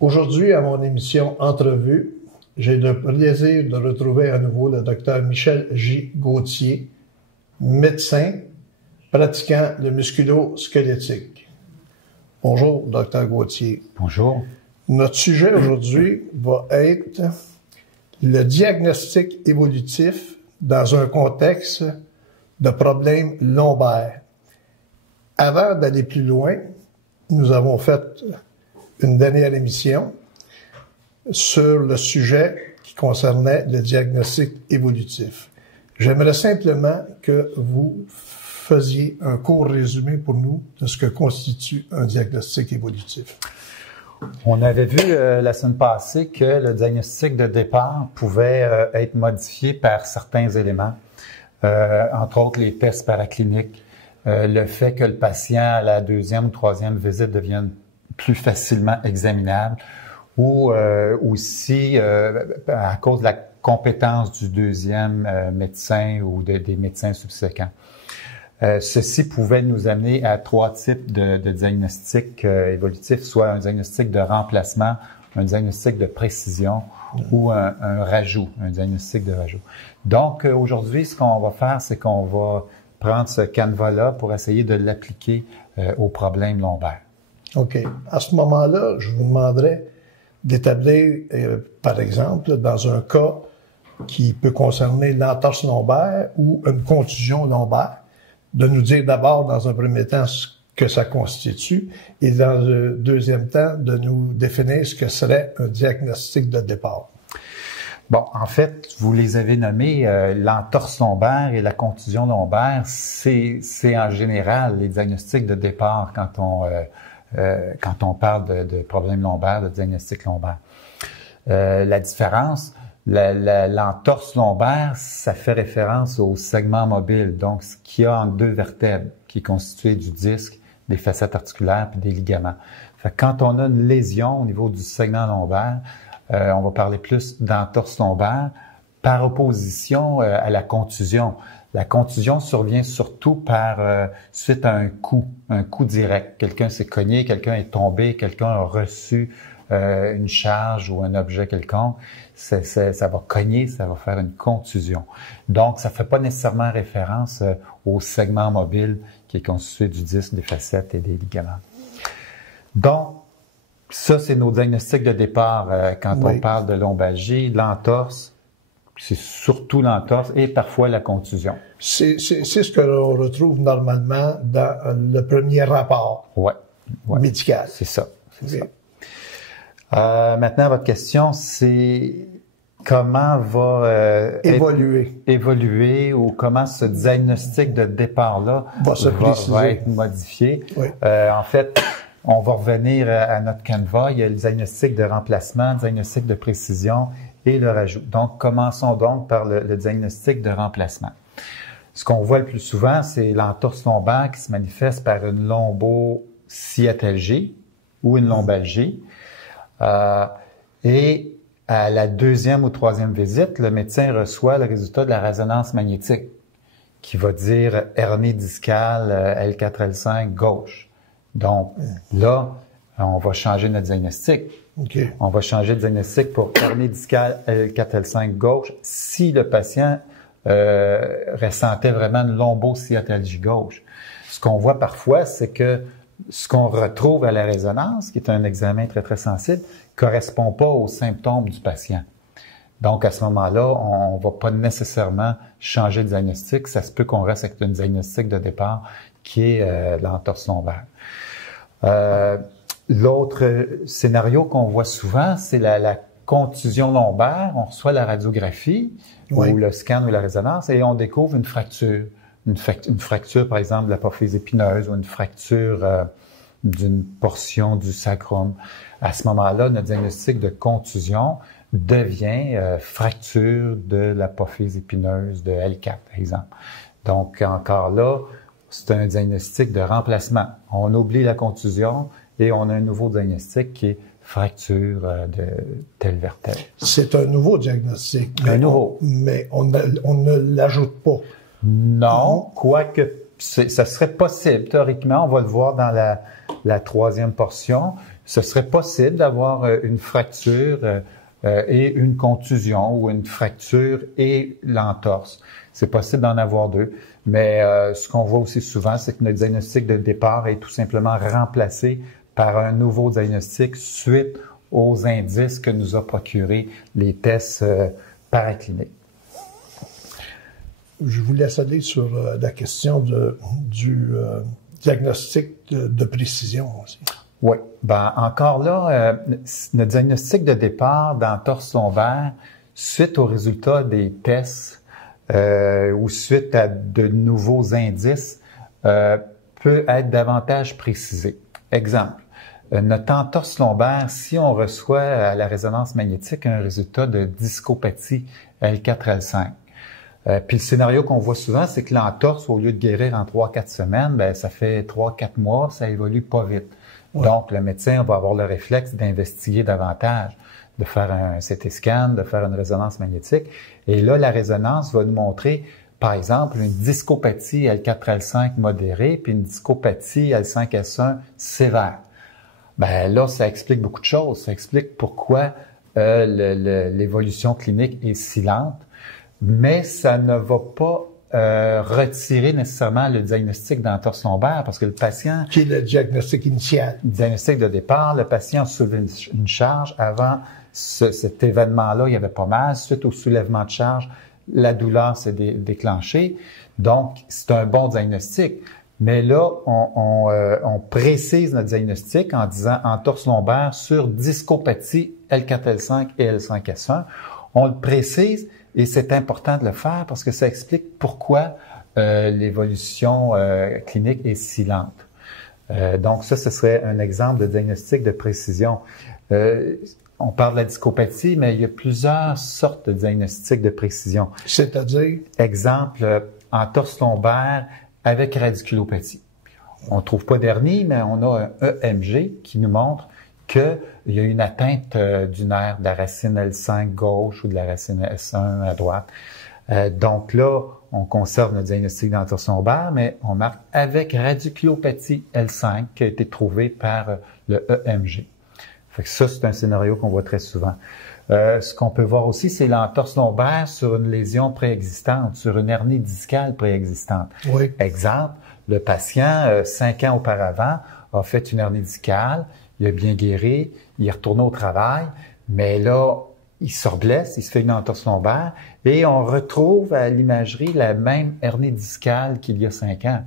Aujourd'hui, à mon émission Entrevue, j'ai le plaisir de retrouver à nouveau le docteur Michel J. Gauthier, médecin pratiquant le musculo-squelettique. Bonjour, docteur Gauthier. Bonjour. Notre sujet aujourd'hui va être le diagnostic évolutif dans un contexte de problèmes lombaires. Avant d'aller plus loin, nous avons fait une dernière émission sur le sujet qui concernait le diagnostic évolutif. J'aimerais simplement que vous faisiez un court résumé pour nous de ce que constitue un diagnostic évolutif. On avait vu la semaine passée que le diagnostic de départ pouvait être modifié par certains éléments, entre autres les tests paracliniques, le fait que le patient à la deuxième ou troisième visite devienne plus facilement examinable, ou aussi à cause de la compétence du deuxième médecin ou des médecins subséquents. Ceci pouvait nous amener à trois types de diagnostics évolutifs, soit un diagnostic de remplacement, un diagnostic de précision ou un rajout, un diagnostic de rajout. Donc, aujourd'hui, ce qu'on va faire, c'est qu'on va prendre ce canevas-là pour essayer de l'appliquer aux problèmes lombaires. OK. À ce moment-là, je vous demanderais d'établir, par exemple, dans un cas qui peut concerner l'entorse lombaire ou une contusion lombaire, de nous dire d'abord, dans un premier temps, ce que ça constitue et dans un deuxième temps, de nous définir ce que serait un diagnostic de départ. Bon, en fait, vous les avez nommés, l'entorse lombaire et la contusion lombaire, c'est en général les diagnostics de départ quand on parle de problèmes lombaires, de diagnostic lombaire. La différence, l'entorse lombaire, ça fait référence au segment mobile, donc ce qu'il y a entre deux vertèbres, qui est constitué du disque, des facettes articulaires puis des ligaments. Fait que quand on a une lésion au niveau du segment lombaire, on va parler plus d'entorse lombaire par opposition à la contusion. La contusion survient surtout par suite à un coup direct. Quelqu'un s'est cogné, quelqu'un est tombé, quelqu'un a reçu une charge ou un objet quelconque. Ça va cogner, ça va faire une contusion. Donc, ça fait pas nécessairement référence au segment mobile qui est constitué du disque, des facettes et des ligaments. Donc, ça, c'est nos diagnostics de départ quand on parle de lombalgie, l'entorse. C'est surtout l'entorse et parfois la contusion. C'est ce que l'on retrouve normalement dans le premier rapport médical. C'est ça. Maintenant, votre question, c'est comment va évoluer ou comment ce diagnostic de départ-là va être modifié. Oui. En fait, on va revenir à notre canevas. Il y a le diagnostic de remplacement, le diagnostic de précision et le rajout. Donc, commençons donc par le diagnostic de remplacement. Ce qu'on voit le plus souvent, c'est l'entorse lombaire qui se manifeste par une lombosciatalgie ou une lombalgie. Et à la deuxième ou troisième visite, le médecin reçoit le résultat de la résonance magnétique qui va dire hernie discale L4, L5 gauche. Donc là, on va changer notre diagnostic. Okay. On va changer de diagnostic pour hernie discale L4, L5 gauche si le patient ressentait vraiment une lombosciatalgie gauche. Ce qu'on voit parfois, c'est que ce qu'on retrouve à la résonance, qui est un examen très, très sensible, correspond pas aux symptômes du patient. Donc, à ce moment-là, on va pas nécessairement changer de diagnostic. Ça se peut qu'on reste avec un diagnostic de départ qui est l'entorse lombaire. L'autre scénario qu'on voit souvent, c'est la contusion lombaire. On reçoit la radiographie ou le scan ou la résonance et on découvre une fracture. Une fracture, par exemple, de l'apophyse épineuse ou une fracture d'une portion du sacrum. À ce moment-là, notre diagnostic de contusion devient fracture de l'apophyse épineuse de L4, par exemple. Donc, encore là, c'est un diagnostic de remplacement. On oublie la contusion et on a un nouveau diagnostic qui est fracture de telle vertèbre. C'est un nouveau diagnostic. Mais on ne l'ajoute pas. Non, quoique ça serait possible. Théoriquement, on va le voir dans la troisième portion. ce serait possible d'avoir une fracture et une contusion ou une fracture et l'entorse. C'est possible d'en avoir deux, mais ce qu'on voit aussi souvent, c'est que notre diagnostic de départ est tout simplement remplacé par un nouveau diagnostic suite aux indices que nous a procurés les tests paracliniques. Je vous laisse aller sur la question du diagnostic de précision aussi. Oui. Ben, encore là, notre diagnostic de départ d'entorse lombaire, suite aux résultats des tests ou suite à de nouveaux indices, peut être davantage précisé. Exemple, notre entorse lombaire, si on reçoit à la résonance magnétique un résultat de discopathie L4-L5, puis le scénario qu'on voit souvent, c'est que l'entorse, au lieu de guérir en 3-4 semaines, ben ça fait 3-4 mois, ça évolue pas vite. Ouais. Donc, le médecin va avoir le réflexe d'investiguer davantage, de faire un CT scan, de faire une résonance magnétique. Et là, la résonance va nous montrer, par exemple, une discopathie L4-L5 modérée, puis une discopathie L5-S1 sévère. Ben là, ça explique beaucoup de choses. Ça explique pourquoi l'évolution clinique est si lente. Mais ça ne va pas retirer nécessairement le diagnostic d'entorse lombaire parce que le patient... Qui est le diagnostic initial. Le diagnostic de départ, le patient a soulevé une charge. Avant cet événement-là, il y avait pas mal. Suite au soulèvement de charge, la douleur s'est déclenchée. Donc, c'est un bon diagnostic. Mais là, on précise notre diagnostic en disant entorse lombaire sur discopathie L4-L5 et L5-S1. On le précise et c'est important de le faire parce que ça explique pourquoi l'évolution clinique est si lente. Donc ça, ce serait un exemple de diagnostic de précision. On parle de la discopathie, mais il y a plusieurs sortes de diagnostics de précision. C'est-à-dire? Exemple, entorse lombaire avec radiculopathie. On ne trouve pas d'hernie, mais on a un EMG qui nous montre qu'il y a une atteinte du nerf de la racine L5 gauche ou de la racine S1 à droite. Donc là, on conserve notre diagnostic d'entorse lombaire, mais on marque avec radiculopathie L5 qui a été trouvé par le EMG. Fait que ça, c'est un scénario qu'on voit très souvent. Ce qu'on peut voir aussi, c'est l'entorse lombaire sur une lésion préexistante, sur une hernie discale préexistante. Oui. Exemple, le patient, 5 ans auparavant, a fait une hernie discale, il a bien guéri, il est retourné au travail, mais là, il se reblesse, il se fait une entorse lombaire et on retrouve à l'imagerie la même hernie discale qu'il y a 5 ans.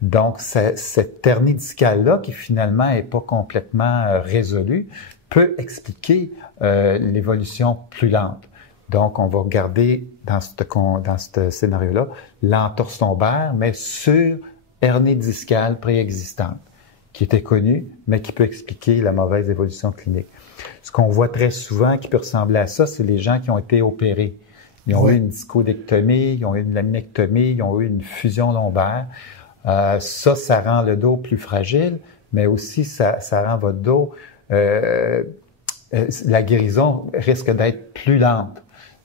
Donc, cette hernie discale-là, qui finalement n'est pas complètement résolue, peut expliquer l'évolution plus lente. Donc, on va regarder dans ce scénario-là l'entorse lombaire, mais sur hernie discale préexistante, qui était connue, mais qui peut expliquer la mauvaise évolution clinique. Ce qu'on voit très souvent qui peut ressembler à ça, c'est les gens qui ont été opérés. Ils ont eu une discodectomie, ils ont eu une laminectomie, ils ont eu une fusion lombaire. Ça rend le dos plus fragile, mais aussi ça rend votre dos... la guérison risque d'être plus lente.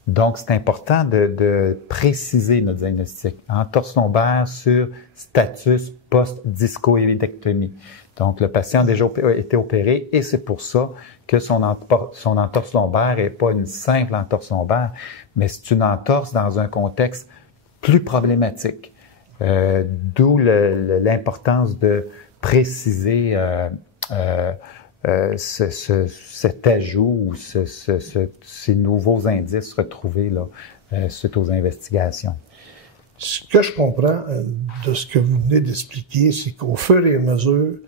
Donc, c'est important de préciser notre diagnostic. Entorse lombaire sur status post-discoïdectomie. Donc, le patient a déjà été opéré et c'est pour ça que son entorse lombaire n'est pas une simple entorse lombaire, mais c'est une entorse dans un contexte plus problématique. D'où l'importance de préciser cet ajout ou ces nouveaux indices retrouvés là, suite aux investigations. Ce que je comprends de ce que vous venez d'expliquer, c'est qu'au fur et à mesure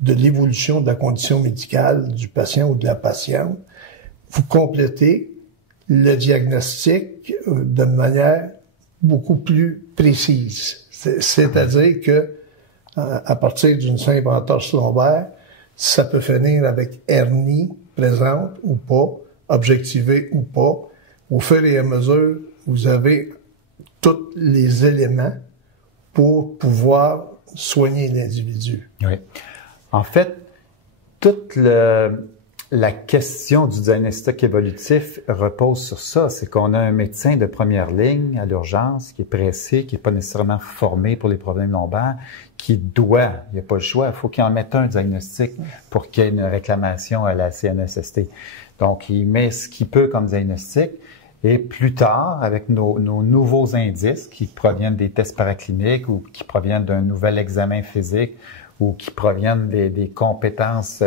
de l'évolution de la condition médicale du patient ou de la patiente, vous complétez le diagnostic de manière beaucoup plus précise. C'est-à-dire que à partir d'une simple entorse lombaire, ça peut finir avec hernie présente ou pas, objectivée ou pas. Au fur et à mesure, vous avez tous les éléments pour pouvoir soigner l'individu. Oui. En fait, toute la question du diagnostic évolutif repose sur ça. C'est qu'on a un médecin de première ligne à l'urgence qui est pressé, qui n'est pas nécessairement formé pour les problèmes lombaires, il n'y a pas le choix, il faut qu'il en mette un diagnostic pour qu'il y ait une réclamation à la CNSST. Donc, il met ce qu'il peut comme diagnostic et plus tard, avec nos nouveaux indices qui proviennent des tests paracliniques ou qui proviennent d'un nouvel examen physique ou qui proviennent des compétences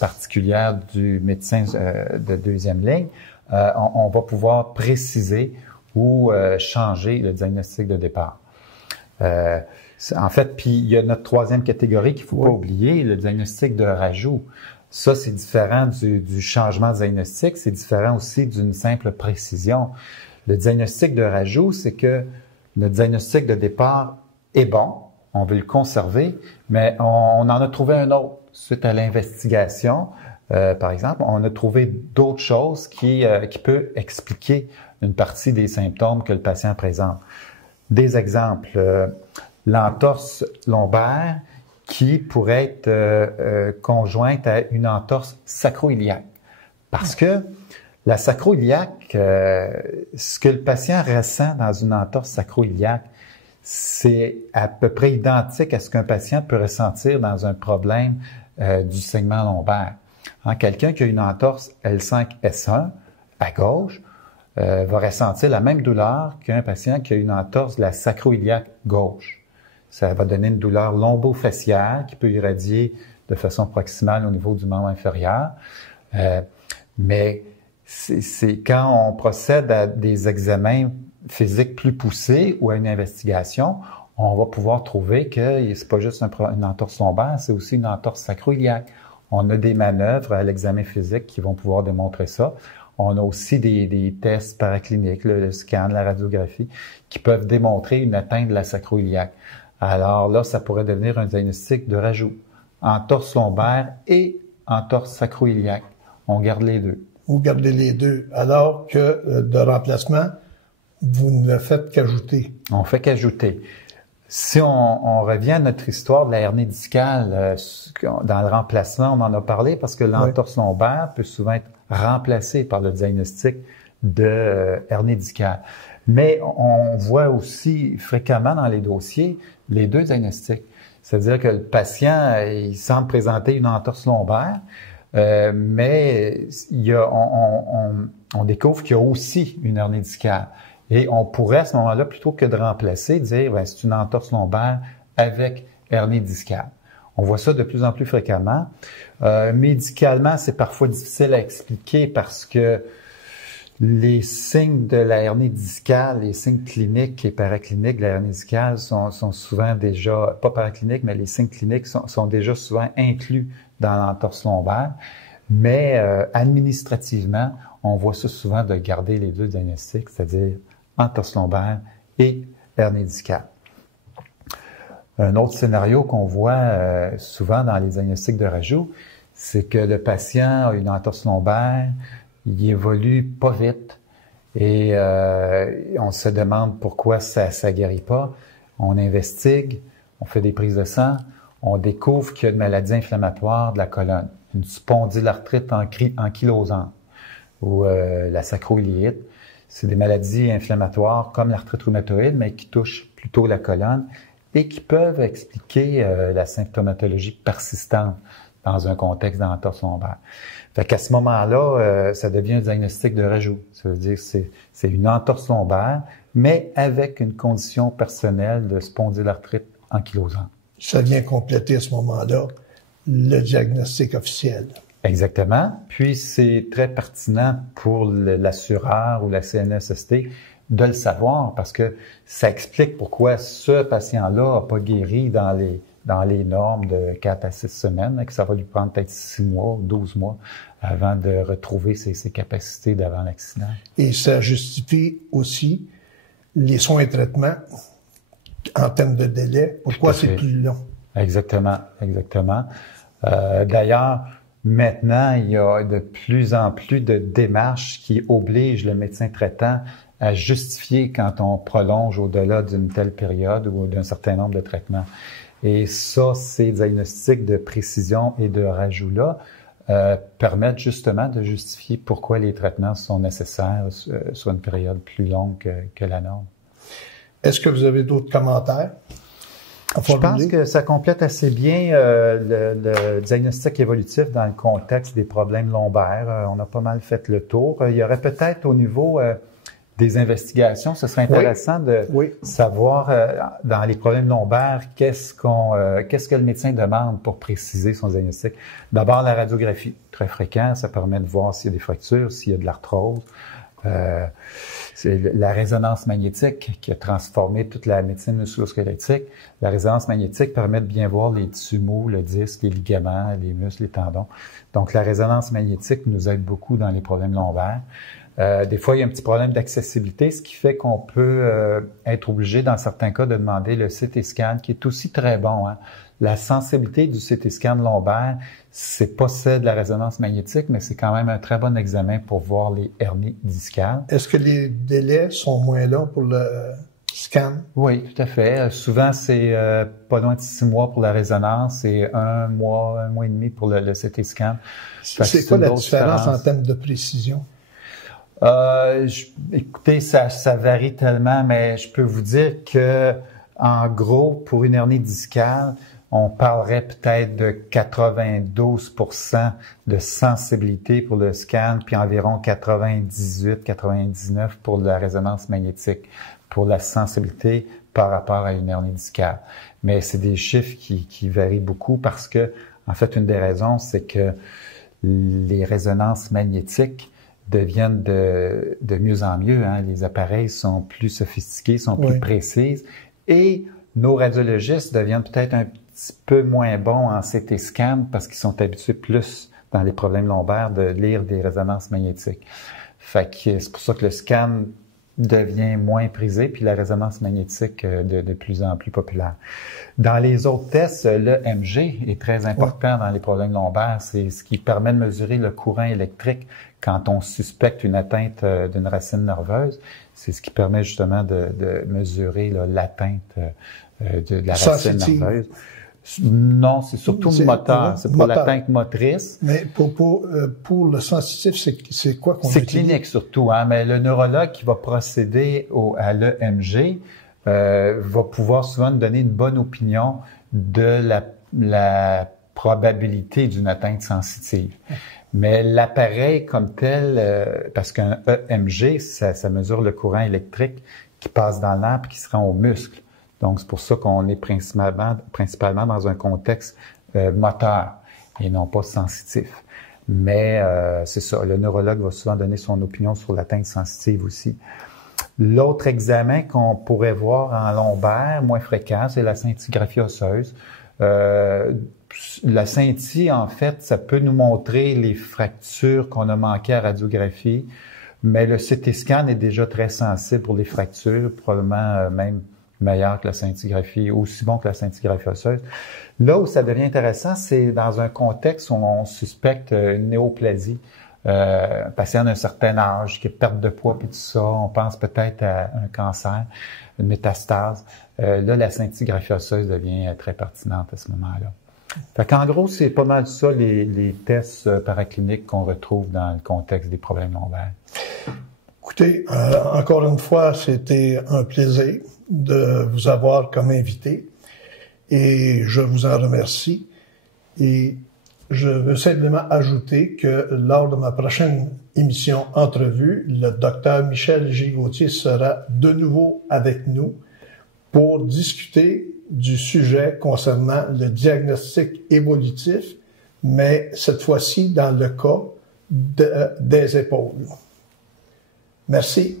particulières du médecin de deuxième ligne, on va pouvoir préciser ou changer le diagnostic de départ. En fait, puis il y a notre troisième catégorie qu'il ne faut pas oublier, le diagnostic de rajout. Ça, c'est différent du changement de diagnostic, c'est différent aussi d'une simple précision. Le diagnostic de rajout, c'est que le diagnostic de départ est bon, on veut le conserver, mais on en a trouvé un autre suite à l'investigation. Par exemple, on a trouvé d'autres choses qui peuvent expliquer une partie des symptômes que le patient présente. Des exemples, l'entorse lombaire qui pourrait être conjointe à une entorse sacro-iliaque. Parce que la sacro-iliaque, ce que le patient ressent dans une entorse sacro-iliaque, c'est à peu près identique à ce qu'un patient peut ressentir dans un problème du segment lombaire. Quelqu'un qui a une entorse L5-S1 à gauche va ressentir la même douleur qu'un patient qui a une entorse de la sacro-iliaque gauche. Ça va donner une douleur lombo-faciale qui peut irradier de façon proximale au niveau du membre inférieur. Mais c'est quand on procède à des examens physiques plus poussés ou à une investigation, on va pouvoir trouver que c'est pas juste une entorse lombaire, c'est aussi une entorse sacro-iliaque. On a des manœuvres à l'examen physique qui vont pouvoir démontrer ça. On a aussi des tests paracliniques, le scan, la radiographie, qui peuvent démontrer une atteinte de la sacro-iliaque. Alors là, ça pourrait devenir un diagnostic de rajout. Entorse lombaire et entorse sacro-iliaque. On garde les deux. Vous gardez les deux, alors que de remplacement, vous ne faites qu'ajouter. On fait qu'ajouter. Si on revient à notre histoire de la hernie discale, dans le remplacement, on en a parlé parce que l'entorse lombaire peut souvent être remplacée par le diagnostic de hernie discale. Mais on voit aussi fréquemment dans les dossiers les deux diagnostics. C'est-à-dire que le patient, il semble présenter une entorse lombaire, mais on découvre qu'il y a aussi une hernie discale. Et on pourrait à ce moment-là, plutôt que de remplacer, dire c'est une entorse lombaire avec hernie discale. On voit ça de plus en plus fréquemment. Médicalement, c'est parfois difficile à expliquer parce que les signes de la hernie discale, les signes cliniques et paracliniques de la hernie discale sont souvent déjà, pas paracliniques, mais les signes cliniques sont déjà souvent inclus dans l'entorse lombaire. Mais administrativement, on voit ça souvent de garder les deux diagnostics, c'est-à-dire entorse lombaire et hernie discale. Un autre scénario qu'on voit souvent dans les diagnostics de rajout, c'est que le patient a une entorse lombaire, il évolue pas vite et on se demande pourquoi ça guérit pas. On investigue, on fait des prises de sang, on découvre qu'il y a une maladie inflammatoire de la colonne, une spondylarthrite ankylosante ou la sacroiliite. C'est des maladies inflammatoires comme l'arthrite rhumatoïde, mais qui touchent plutôt la colonne et qui peuvent expliquer la symptomatologie persistante dans un contexte d'entorse lombaire. Fait qu'à ce moment-là, ça devient un diagnostic de rajout. Ça veut dire que c'est une entorse lombaire, mais avec une condition personnelle de spondylarthrite ankylosante. Ça vient compléter à ce moment-là le diagnostic officiel. Exactement. Puis c'est très pertinent pour l'assureur ou la CNSST de le savoir parce que ça explique pourquoi ce patient-là n'a pas guéri dans les normes de 4 à 6 semaines, que ça va lui prendre peut-être 6 mois ou 12 mois avant de retrouver ses capacités d'avant l'accident. Et ça justifie aussi les soins et traitements en termes de délai. Pourquoi c'est plus long? Exactement, exactement. D'ailleurs, maintenant, il y a de plus en plus de démarches qui obligent le médecin traitant à justifier quand on prolonge au-delà d'une telle période ou d'un certain nombre de traitements. Et ça, ces diagnostics de précision et de rajout-là permettent justement de justifier pourquoi les traitements sont nécessaires sur une période plus longue que la norme. Est-ce que vous avez d'autres commentaires? Je pense que ça complète assez bien le diagnostic évolutif dans le contexte des problèmes lombaires. On a pas mal fait le tour. Il y aurait peut-être au niveau des investigations, ce serait intéressant de savoir dans les problèmes lombaires qu'est-ce que le médecin demande pour préciser son diagnostic. D'abord, la radiographie, très fréquent, ça permet de voir s'il y a des fractures, s'il y a de l'arthrose. C'est la résonance magnétique qui a transformé toute la médecine musculo-squelettique. La résonance magnétique permet de bien voir les tissus mous, le disque, les ligaments, les muscles, les tendons. Donc, la résonance magnétique nous aide beaucoup dans les problèmes lombaires. Des fois, il y a un petit problème d'accessibilité, ce qui fait qu'on peut être obligé, dans certains cas, de demander le CT scan, qui est aussi très bon. La sensibilité du CT scan lombaire, c'est pas celle de la résonance magnétique, mais c'est quand même un très bon examen pour voir les hernies discales. Est-ce que les délais sont moins longs pour le scan? Oui, tout à fait. Souvent, c'est pas loin de 6 mois pour la résonance et 1 mois et demi pour le CT scan. C'est quoi la différence en termes de précision? Écoutez, ça varie tellement, mais je peux vous dire que, en gros, pour une hernie discale, on parlerait peut-être de 92% de sensibilité pour le scan, puis environ 98-99% pour la résonance magnétique, pour la sensibilité par rapport à une hernie discale. Mais c'est des chiffres qui varient beaucoup parce que, en fait, une des raisons, c'est que les résonances magnétiques deviennent de mieux en mieux. Les appareils sont plus sophistiqués, sont plus précises, et nos radiologistes deviennent peut-être un petit peu moins bons en CT scan parce qu'ils sont habitués plus dans les problèmes lombaires de lire des résonances magnétiques. Fait que c'est pour ça que le scan devient moins prisé, puis la résonance magnétique de plus en plus populaire. Dans les autres tests, le MG est très important dans les problèmes lombaires. C'est ce qui permet de mesurer le courant électrique quand on suspecte une atteinte d'une racine nerveuse. C'est ce qui permet justement de mesurer l'atteinte de la racine nerveuse. Non, c'est surtout le moteur. C'est pour l'atteinte motrice. Mais pour le sensitif, c'est quoi qu'on utilise? C'est clinique surtout, mais le neurologue qui va procéder à l'EMG va pouvoir souvent nous donner une bonne opinion de la probabilité d'une atteinte sensitive. Mais l'appareil comme tel, parce qu'un EMG, ça mesure le courant électrique qui passe dans le nerf et qui se rend au muscle. Donc, c'est pour ça qu'on est principalement dans un contexte moteur et non pas sensitif. Mais c'est ça, le neurologue va souvent donner son opinion sur l'atteinte sensitive aussi. L'autre examen qu'on pourrait voir en lombaire, moins fréquent, c'est la scintigraphie osseuse. La scintille, en fait, ça peut nous montrer les fractures qu'on a manquées à radiographie, mais le CT scan est déjà très sensible pour les fractures, probablement même meilleur que la scintigraphie, aussi bon que la scintigraphie osseuse. Là où ça devient intéressant, c'est dans un contexte où on suspecte une néoplasie, un patient d'un certain âge, qui a perte de poids, puis tout ça, on pense peut-être à un cancer, une métastase. Là, la scintigraphie osseuse devient très pertinente à ce moment-là. Fait qu'en gros, c'est pas mal ça, les tests paracliniques qu'on retrouve dans le contexte des problèmes lombaires. Écoutez, encore une fois, c'était un plaisir de vous avoir comme invité et je vous en remercie. Et je veux simplement ajouter que lors de ma prochaine émission entrevue, le docteur Michel Gigautier sera de nouveau avec nous pour discuter du sujet concernant le diagnostic évolutif, mais cette fois-ci dans le cas des épaules. Merci.